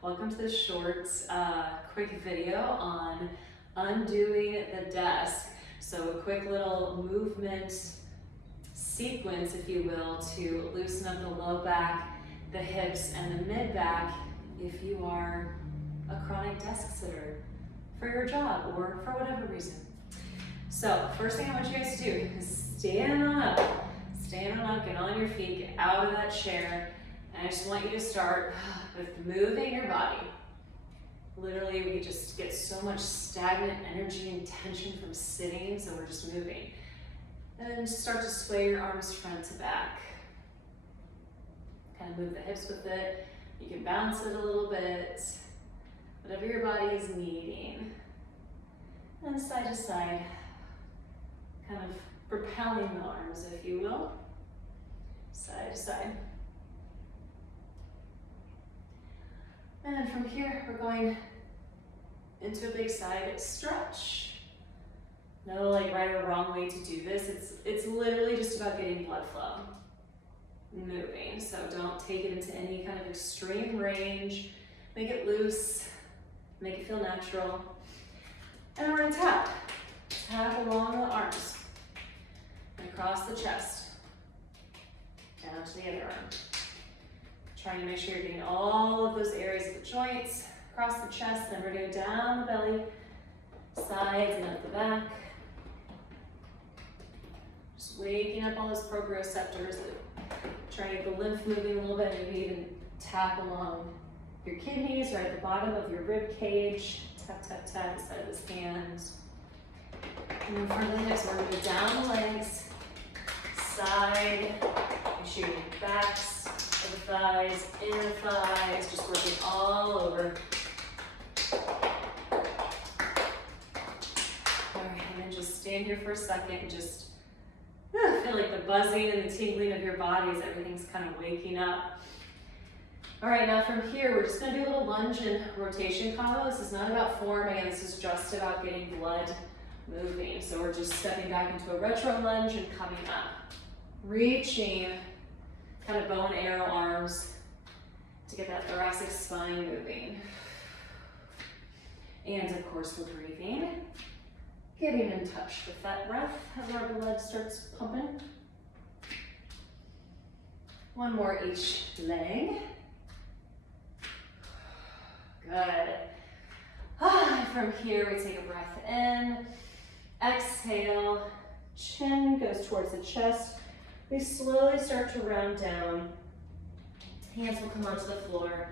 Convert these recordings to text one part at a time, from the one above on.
Welcome to this short, quick video on undoing the desk. So a quick little movement sequence, if you will, to loosen up the low back, the hips, and the mid back if you are a chronic desk sitter for your job or for whatever reason. So first thing I want you guys to do is stand on up, get on your feet, get out of that chair. And I just want you to start with moving your body. Literally, we just get so much stagnant energy and tension from sitting, so we're just moving. And then just start to sway your arms front to back. Kind of move the hips with it. You can bounce it a little bit, whatever your body is needing. And side to side, kind of propelling the arms, if you will, side to side. And from here, we're going into a big side stretch. No like right or wrong way to do this. It's literally just about getting blood flow moving. So don't take it into any kind of extreme range. Make it loose, make it feel natural. And we're gonna tap along the arms and across the chest, down to the other arm. Trying to make sure you're getting all of those areas of the joints, across the chest, then we're going down the belly, sides and up the back. Just waking up all those proprioceptors, trying to get the lymph moving a little bit, maybe even tap along your kidneys or at the bottom of your rib cage. Tap, tap, tap the side of his hands. And then for the hips, we're going to go down the legs, side, make sure your backs, of the thighs, inner thighs, just working all over. All right, and then just stand here for a second and just feel like the buzzing and the tingling of your body as everything's kind of waking up. All right, now from here, we're just gonna do a little lunge and rotation combo. This is not about form, again, this is just about getting blood moving. So we're just stepping back into a retro lunge and coming up. Reaching, kind of bow and arrow arms to get that thoracic spine moving. And of course, we're breathing, getting in touch with that breath as our blood starts pumping. One more each leg. Good. From here, we take a breath in, exhale, chin goes towards the chest. We slowly start to round down. Hands will come onto the floor.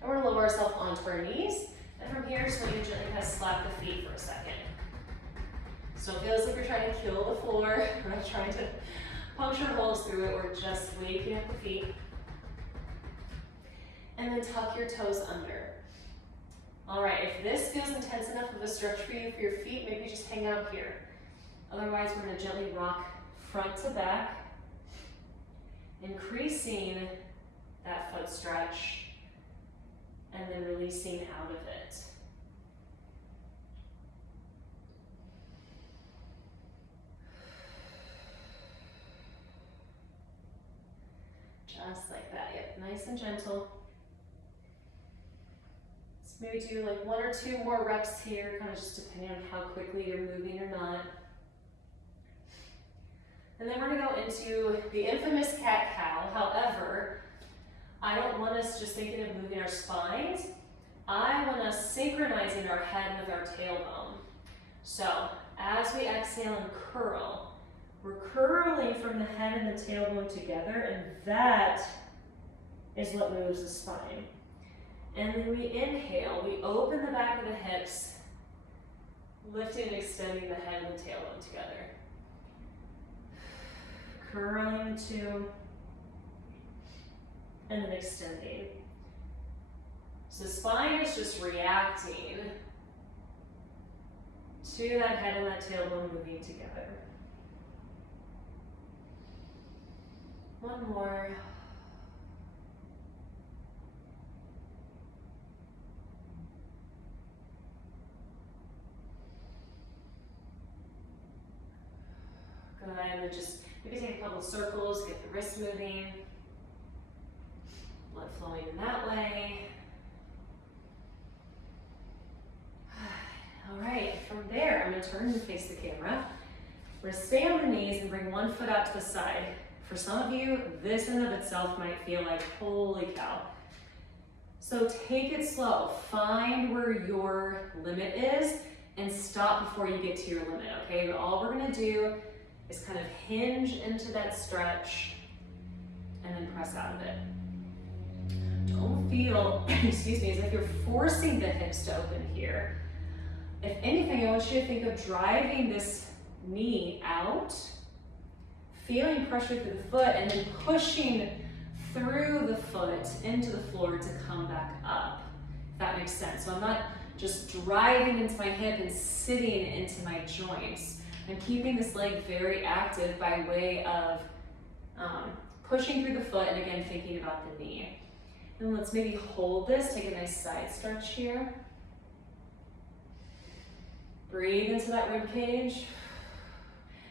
And we're gonna lower ourselves onto our knees. And from here, just want you to gently kind of slap the feet for a second. So it feels like you're trying to kill the floor. We're not trying to puncture holes through it. We're just waking up the feet. And then tuck your toes under. All right, if this feels intense enough of a stretch for you for your feet, maybe just hang out here. Otherwise, we're gonna gently rock front to back, increasing that foot stretch, and then releasing out of it. Just like that, yep, nice and gentle. Let's maybe do like 1 or 2 more reps here, kind of just depending on how quickly you're moving or not. And then we're gonna go into the infamous cat-cow. However, I don't want us just thinking of moving our spines. I want us synchronizing our head with our tailbone. So as we exhale and curl, we're curling from the head and the tailbone together, and that is what moves the spine. And then we inhale, we open the back of the hips, lifting and extending the head and the tailbone together. Curling the 2, and then extending. So the spine is just reacting to that head and that tailbone moving together. One more. Good, and then just maybe take a couple of circles, get the wrists moving. Blood flowing in that way. turn and face the camera. We're gonna stay on the knees and bring one foot out to the side. For some of you, this in of itself might feel like, holy cow. So take it slow. Find where your limit is and stop before you get to your limit, okay? But all we're gonna do is kind of hinge into that stretch and then press out of it. Don't feel, excuse me, as if you're forcing the hips to open here. If anything, I want you to think of driving this knee out, feeling pressure through the foot, and then pushing through the foot into the floor to come back up, if that makes sense. So I'm not just driving into my hip and sitting into my joints. I'm keeping this leg very active by way of pushing through the foot and again thinking about the knee. And let's maybe hold this, take a nice side stretch here. Breathe into that rib cage.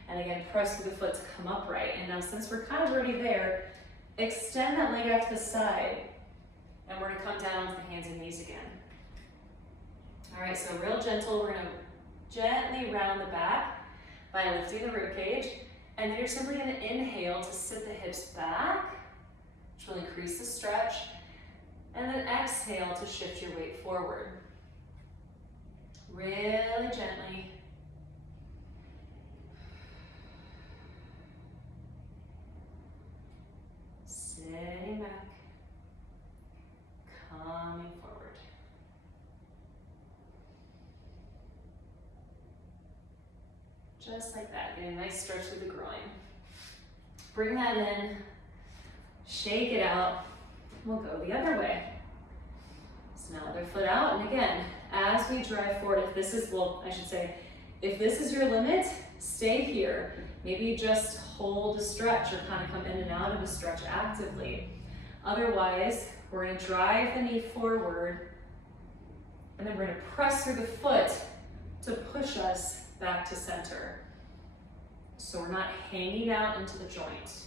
And again, press through the foot to come upright. And now since we're kind of already there, extend that leg out to the side. And we're gonna come down to the hands and knees again. All right, so real gentle, we're gonna gently round the back by lifting the rib cage. And you're simply gonna inhale to sit the hips back, which will increase the stretch. And then exhale to shift your weight forward. Really gently. Sitting back, coming forward. Just like that, getting a nice stretch through the groin. Bring that in, shake it out. We'll go the other way. So now other foot out, and again, as we drive forward, if this is, well, I should say, if this is your limit, stay here. Maybe just hold a stretch or kind of come in and out of a stretch actively. Otherwise, we're gonna drive the knee forward, and then we're gonna press through the foot to push us back to center. So we're not hanging out into the joint.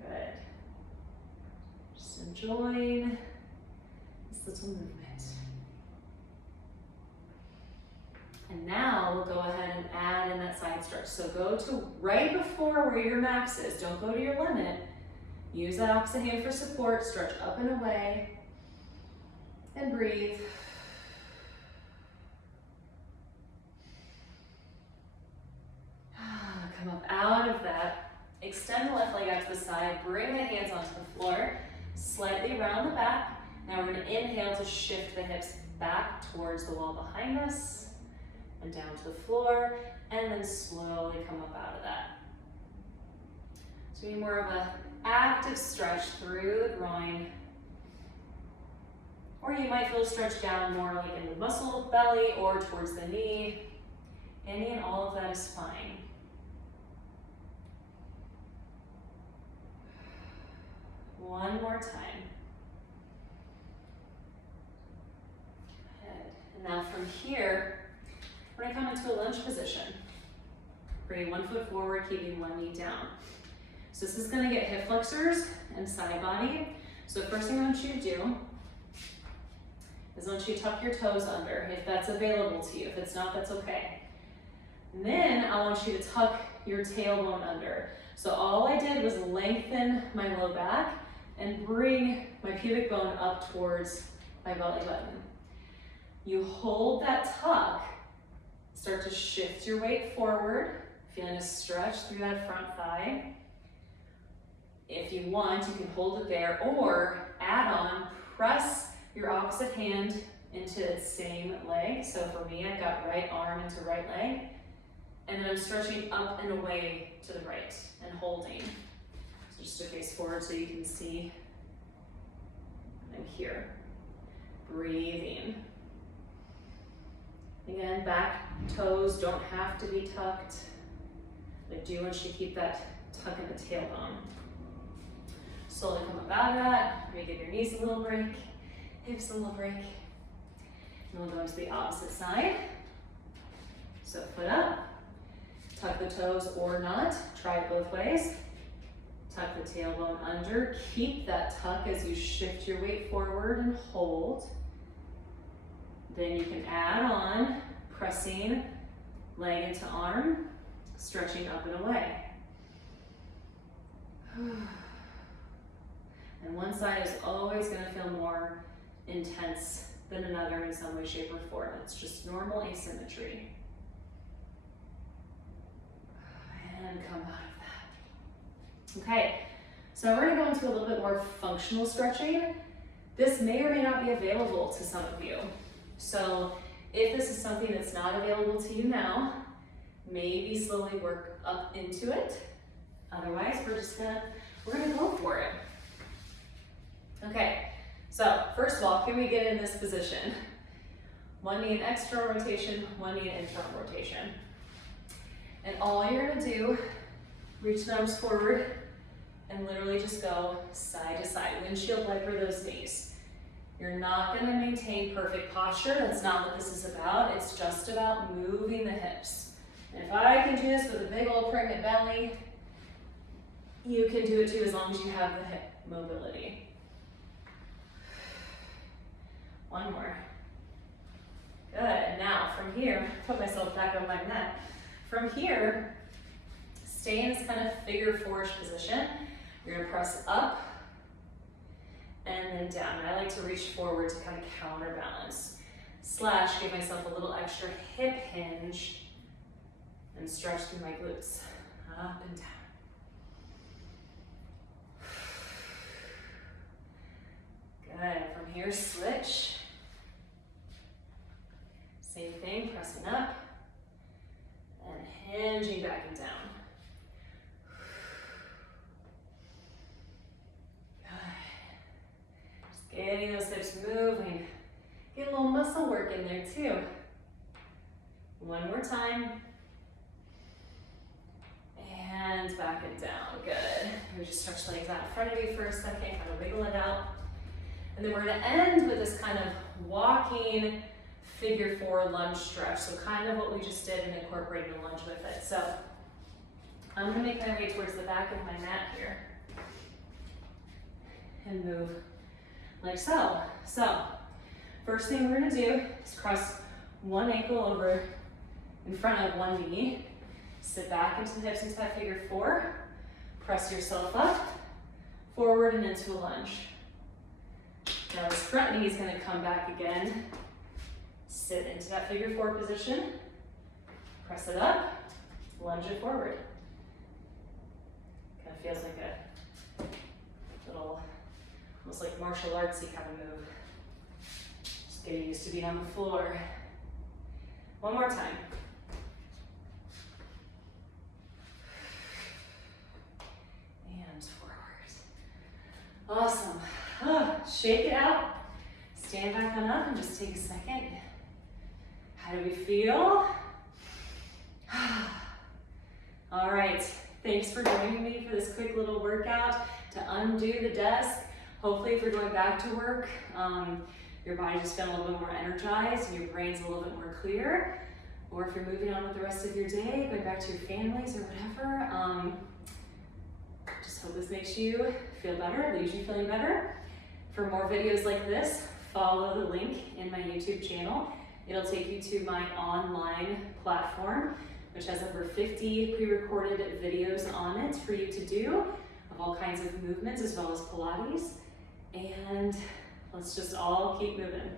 Good. Just enjoying this little movement. And now we'll go ahead and add in that side stretch. So go to right before where your max is. Don't go to your limit. Use that opposite hand for support. Stretch up and away. And breathe. Come up out of that. Extend the left leg out to the side. Bring the hands onto the floor. Slightly round the back. Now we're going to inhale to shift the hips back towards the wall behind us and down to the floor, and then slowly come up out of that. So be more of an active stretch through the groin, or you might feel a stretch down more like in the muscle belly or towards the knee. Any and all of that is fine. One more time. Good. And now from here, we're gonna come into a lunge position. Bring one foot forward, keeping one knee down. So this is gonna get hip flexors and side body. So the first thing I want you to do is I want you to tuck your toes under, if that's available to you. If it's not, that's okay. And then I want you to tuck your tailbone under. So all I did was lengthen my low back and bring my pubic bone up towards my belly button. You hold that tuck. Start to shift your weight forward, feeling a stretch through that front thigh. If you want, you can hold it there, or add on, press your opposite hand into its same leg. So for me, I've got right arm into right leg, and then I'm stretching up and away to the right and holding. So just to face forward so you can see I'm here. Breathing. Again, back toes don't have to be tucked. I do want you to keep that tuck in the tailbone. Slowly come up out of that. Maybe give your knees a little break, hips a little break. And we'll go to the opposite side. So foot up, tuck the toes or not. Try it both ways. Tuck the tailbone under. Keep that tuck as you shift your weight forward and hold. Then you can add on pressing leg into arm, stretching up and away. And one side is always going to feel more intense than another in some way, shape, or form. It's just normal asymmetry. And come out of that. Okay, so we're going to go into a little bit more functional stretching. This may or may not be available to some of you. So if this is something that's not available to you now, maybe slowly work up into it. Otherwise, we're gonna go for it. Okay, so first of all, can we get in this position? One knee in external rotation, one knee in internal rotation. And all you're gonna do, reach the arms forward and literally just go side to side. Windshield wiper those knees. You're not gonna maintain perfect posture. That's not what this is about. It's just about moving the hips. And if I can do this with a big old pregnant belly, you can do it too as long as you have the hip mobility. One more. Good, now from here, put myself back on my mat. From here, stay in this kind of figure four-ish position. You're gonna press up and then down. I like to reach forward to kind of counterbalance. Slash, give myself a little extra hip hinge and stretch through my glutes, up and down. Good, from here, switch. Same thing, pressing up and hinging back and down. Good. Just getting those hips moving. Get a little muscle work in there too. One more time. And back and down, good. We just stretch legs out in front of you for a second, kind of wiggle it out. And then we're gonna end with this kind of walking figure four lunge stretch. So kind of what we just did and incorporating a lunge with it. So I'm gonna make my way towards the back of my mat here and move like so. So first thing we're gonna do is cross one ankle over in front of one knee. Sit back into the hips into that figure four. Press yourself up, forward and into a lunge. Now this front knee is going to come back again. Sit into that figure four position. Press it up, lunge it forward. Kind of feels like a little, almost like martial artsy kind of move. Just getting used to being on the floor. One more time. Awesome. Shake it out. Stand back on up and just take a second. How do we feel? All right. Thanks for joining me for this quick little workout to undo the desk. Hopefully if you're going back to work, your body's just feeling a little bit more energized and your brain's a little bit more clear. Or if you're moving on with the rest of your day, going back to your families or whatever, just hope this makes you feel better, leaves you feeling better. For more videos like this, follow the link in my YouTube channel. It'll take you to my online platform, which has over 50 pre-recorded videos on it for you to do of all kinds of movements as well as Pilates. And let's just all keep moving.